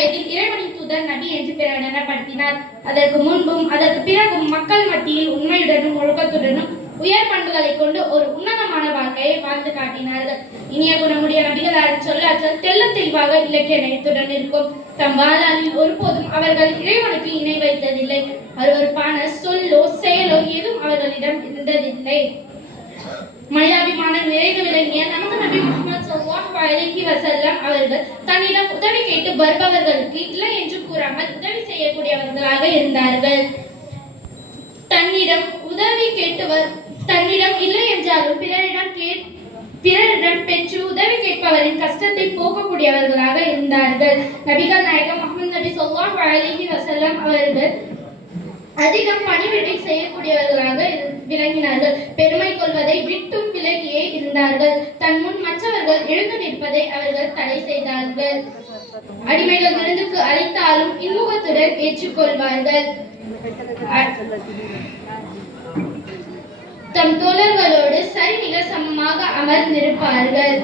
வயதில் இறைவனின் தூதர் நபி என்று பிரகடனப்படுத்தினார். அதற்கு முன்பும் அதற்கு பிறகும் மக்கள் மத்தியில் உண்மையுடனும் ஒழுக்கத்துடனும் உயர் பண்புகளை கொண்டு ஒரு உன்னதமான வாழ்க்கையை வாழ்ந்து காட்டினார்கள். இனிய குணமுடைய நபிகளாரின் சொல்லாற்றல் தெள்ள தெளிவாக இலக்கிய நயத்துடன் இருக்கும். தம் வாழ்நாளில் ஒருபோதும் அவர்கள் இறைவனுக்கு இணை வைத்ததில்லை. அருவருப்பான சொல்லோ செயலோ எதுவும் அவர்களிடம் இருந்ததில்லை. மனிதாபிமானம் நிறைந்து விளங்கிய நமது நபி முஹம்மது ஸல்லல்லாஹு அலைஹி வஸல்லம் அவர்கள் தன்னிடம் உதவி கேட்டு வருபவர்களுக்கு இல்லை என்று கூறாமல் உதவி செய்யக்கூடியவர்களாக இருந்தார்கள். தன்னிடம் இல்லை என்றாலும் பிறரிடம் பெற்று உதவி கேட்பவரின் கஷ்டத்தை போக்கக்கூடியவர்களாக இருந்தார்கள். நபிகள் நாயகம் முஹம்மது நபி ஸல்லல்லாஹு அலைஹி வஸல்லம் அவர்கள் அதிகம் பணிவிடை செய்யக்கூடியவர்களாக விளங்கினார்கள். பெருமை கொள்வதை விட்டும் விலகியே இருந்தார்கள். தன் முன் மற்றவர்கள் எழுந்து நிற்பதை அவர்கள் தடை செய்தார்கள். அடிமைகள் விருந்துக்கு அழைத்தாலும் இன்முகத்துடன் ஏற்றுக்கொள்வார்கள். தம் தோழர்களோடு சரிநிகர் சமமாக அமர்ந்திருப்பார்கள்.